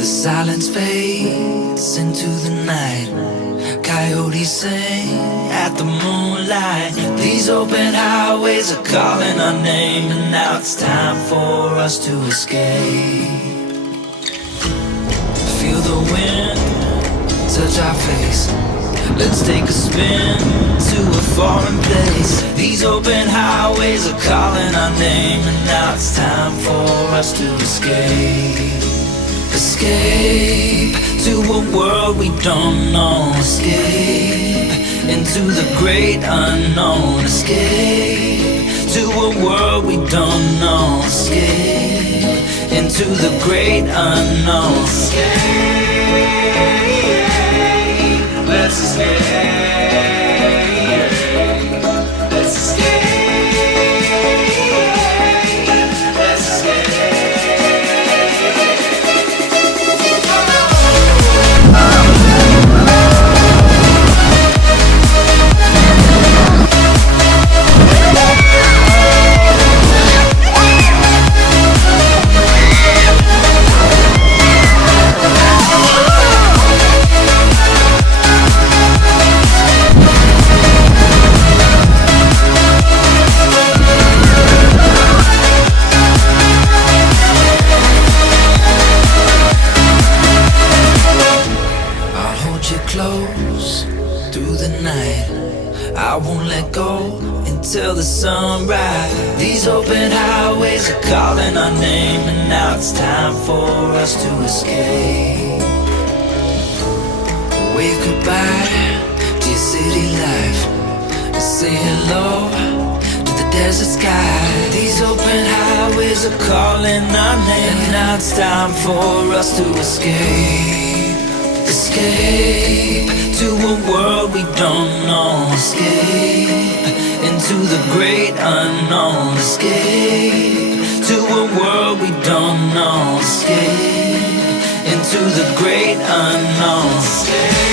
The silence fades into the night. Coyotes sing at the moonlight. These open highways are calling our name, and now it's time for us to escape. Feel the wind touch our face. Let's take a spin to a foreign place. These open highways are calling our name, and now it's time for us to escape. Escape to a world we don't know. Escape into the great unknown. Escape to a world we don't know. Escape into the great unknown. Escape. Let's escape. Let's escape. Let's escape. Till the sunrise. These open highways are calling our name, and now it's time for us to escape. Wave goodbye to your city life, and say hello to the desert sky. These open highways are calling our name, and now it's time for us to escape. Escape to a world we don't know. Escape into the great unknown. Escape to a world we don't know. Escape into the great unknown. Escape.